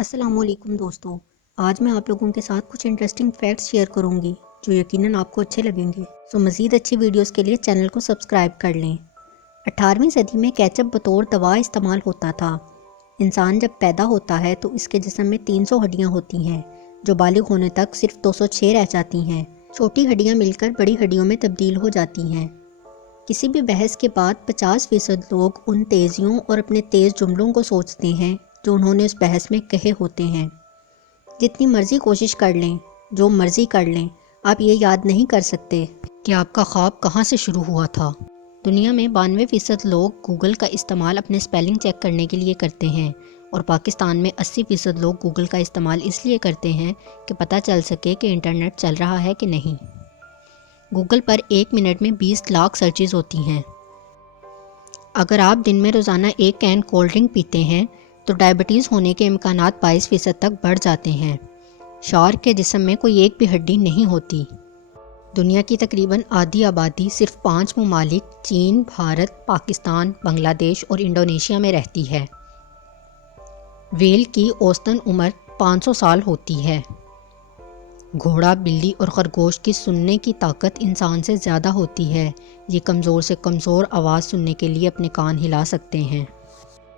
السلام علیکم دوستو، آج میں آپ لوگوں کے ساتھ کچھ انٹرسٹنگ فیکٹس شیئر کروں گی جو یقیناً آپ کو اچھے لگیں گے۔ مزید اچھی ویڈیوز کے لیے چینل کو سبسکرائب کر لیں۔ 18ویں صدی میں کیچپ بطور دوا استعمال ہوتا تھا۔ انسان جب پیدا ہوتا ہے تو اس کے جسم میں 300 ہڈیاں ہوتی ہیں جو بالغ ہونے تک صرف 206 رہ جاتی ہیں۔ چھوٹی ہڈیاں مل کر بڑی ہڈیوں میں تبدیل ہو جاتی ہیں۔ کسی بھی بحث کے بعد 50% لوگ ان تیزیوں اور اپنے تیز جملوں کو سوچتے ہیں جو انہوں نے اس بحث میں کہے ہوتے ہیں۔ جتنی مرضی کوشش کر لیں، جو مرضی کر لیں، آپ یہ یاد نہیں کر سکتے کہ آپ کا خواب کہاں سے شروع ہوا تھا۔ دنیا میں 92% لوگ گوگل کا استعمال اپنے سپیلنگ چیک کرنے کے لیے کرتے ہیں، اور پاکستان میں 80% لوگ گوگل کا استعمال اس لیے کرتے ہیں کہ پتہ چل سکے کہ انٹرنیٹ چل رہا ہے کہ نہیں۔ گوگل پر ایک منٹ میں 20 لاکھ سرچز ہوتی ہیں۔ اگر آپ دن میں روزانہ ایک کین کولڈ ڈرنک پیتے ہیں تو ڈائبٹیز ہونے کے امکانات 22% تک بڑھ جاتے ہیں۔ شارک کے جسم میں کوئی ایک بھی ہڈی نہیں ہوتی۔ دنیا کی تقریباً آدھی آبادی صرف 5 ممالک چین، بھارت، پاکستان، بنگلہ دیش اور انڈونیشیا میں رہتی ہے۔ ویل کی اوسطاً عمر 500 سال ہوتی ہے۔ گھوڑا، بلی اور خرگوش کی سننے کی طاقت انسان سے زیادہ ہوتی ہے۔ یہ کمزور سے کمزور آواز سننے کے لیے اپنے کان ہلا سکتے ہیں۔